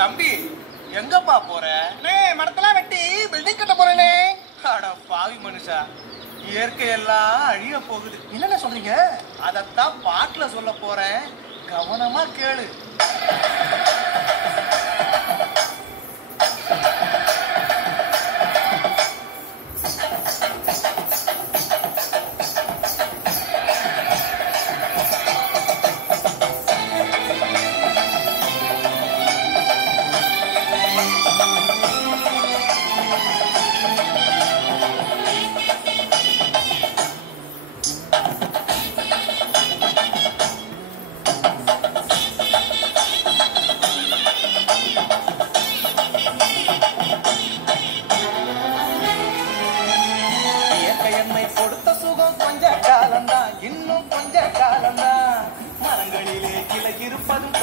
தம்பி எங்கப்பா போற? மரத்தெல்லாம் வெட்டி பில்டிங் கட்ட போறேனே. அட பாவி மனுஷா, இயற்கை எல்லாம் அழிய போகுது. என்னென்ன சொல்றீங்க? அதத்தான் பாட்டுல சொல்ல போறேன், கவனமா கேளு.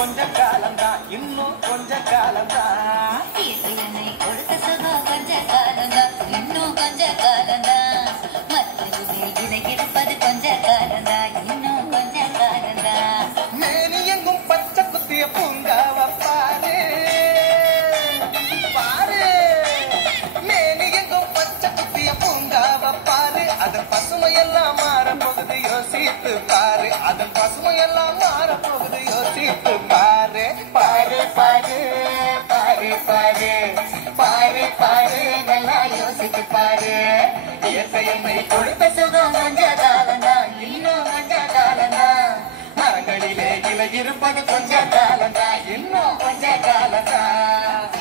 கொஞ்ச காலம்தான், இன்னும் கொஞ்ச காலம்தான். என்னை கொடுத்த சுகம் கொஞ்ச காலம்தான், இன்னும் கொஞ்ச காலம்தான். மற்றவர்கள் விலகிருப்பது கொஞ்ச காலம்தான், இன்னும் கொஞ்ச காலம்தான். மேனி எங்கும் பச்சை குத்திய பூங்காவ பாரு பாரு, மேனி எங்கும் பச்சை குத்திய பூங்காவ பாரு. அதன் பசுமையெல்லாம் மாறப்போகுது, யோசித்து பாரு. அதன் பசுமையெல்லாம் மாறப்போகுது, யோசித்து பாரு. பாரு பாரு பாரு பாரு பாரு பாரு, நல்லா யோசித்து பாரு. இயற்கையை கொடுத்த சுகம் கொஞ்ச காலம்தான், இன்னும் கொஞ்ச காலம்தான். மரங்களிலே இலை இருப்பது கொஞ்ச காலம்தான், இன்னும் கொஞ்ச காலம்தான்.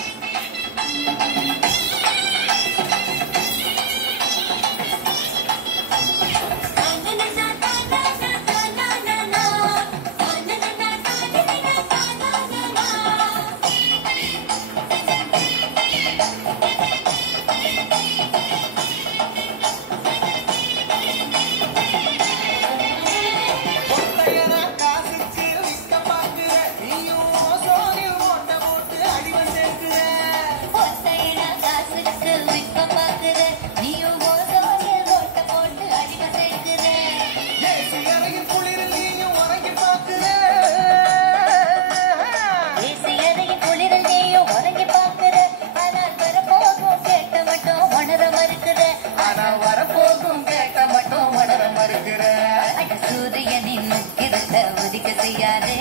செய்யாதே,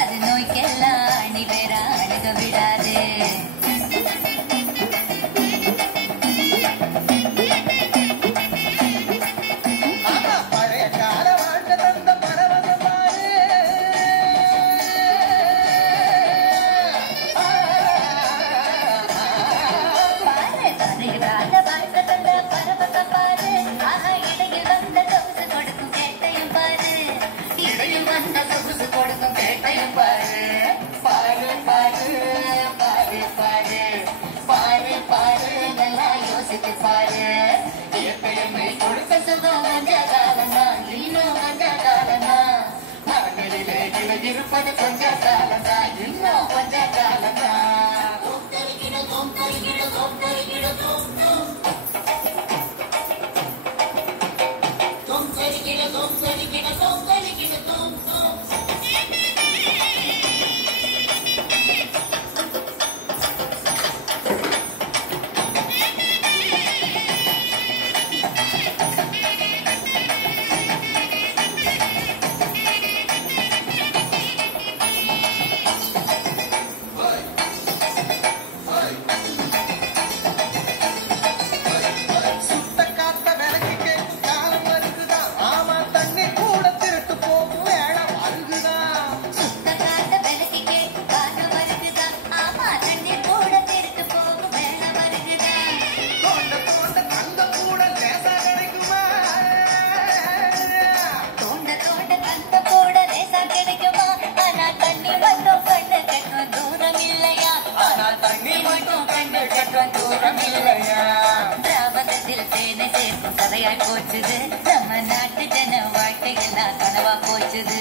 அது நோய்க்கெல்லாம் அணி வேற அணுக விடாதே. பழைய கால வாழ்க்கை தந்த பரவசம் பாரு. பாரு தரையிடாத வாழ்க்கை தந்த பரவசம் பாரு. ஆஹா, இடையில் வந்த சொகுசு கொடுக்கும் கேட்டையும் பாரு. இடையில் வந்த சொகுசு கொடுக்கும் கேட்டையும் பாரு. பாரு பாரு பாரு பாரு பாரு பாரு, நல்லா யோசித்து பாரு. இயற்கையை கொடுத்த சுகம் கொஞ்ச காலம்தான், இன்னும் கொஞ்ச காலம்தான். மரங்களிலே இலை இருப்பது கொஞ்ச காலம்தான், இன்னும் கொஞ்ச காலம்தான். கதையாய் போச்சுது நம்ம நாட்டு ஜன வாழ்க்கையெல்லாம் கனவா போச்சுது.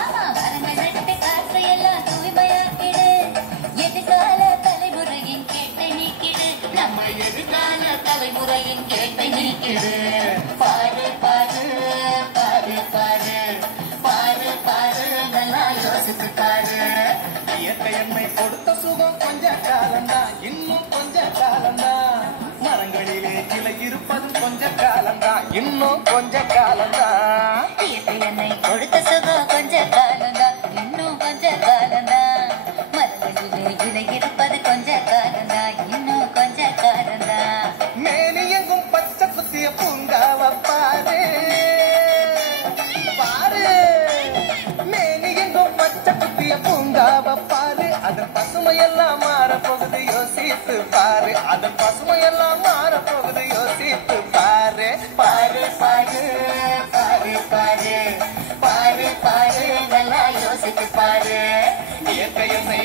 ஆமா, மரங்கள் நட்டு காற்றையெல்லாம் தூய்மையாக்குது. என்னை கொடுத்த சுகம் கொஞ்ச காலம்தான், இன்னும் கொஞ்ச காலம்தான். மரங்களிலே கிளை இருப்பது கொஞ்ச காலம்தான், இன்னும் கொஞ்ச காலம்தான். இயற்கை என்னை கொடுத்த சுகம் கொஞ்ச காலம்தான், இன்னும் கொஞ்ச காலம்தான். மரங்களிலே இலை இருப்பது கொஞ்ச காலம்தான், இன்னும் கொஞ்ச காலம்தான். மேனி எங்கும் பச்சை குத்திய பூங்காவ பாரு பாரு, மேனி எங்கும் பச்சை குத்திய பூங்காவ பாரு. அதன் பசுமையெல்லாம் மாறப்போகுது யோசித்து பாரு, அதன் பசுமையெல்லாம் மாறப்போகுது யோசித்து பாரு. பாரு பாரு பாரு பாரு பாரு பாரு, நல்லா யோசித்து பாரு. இயற்கை என்னை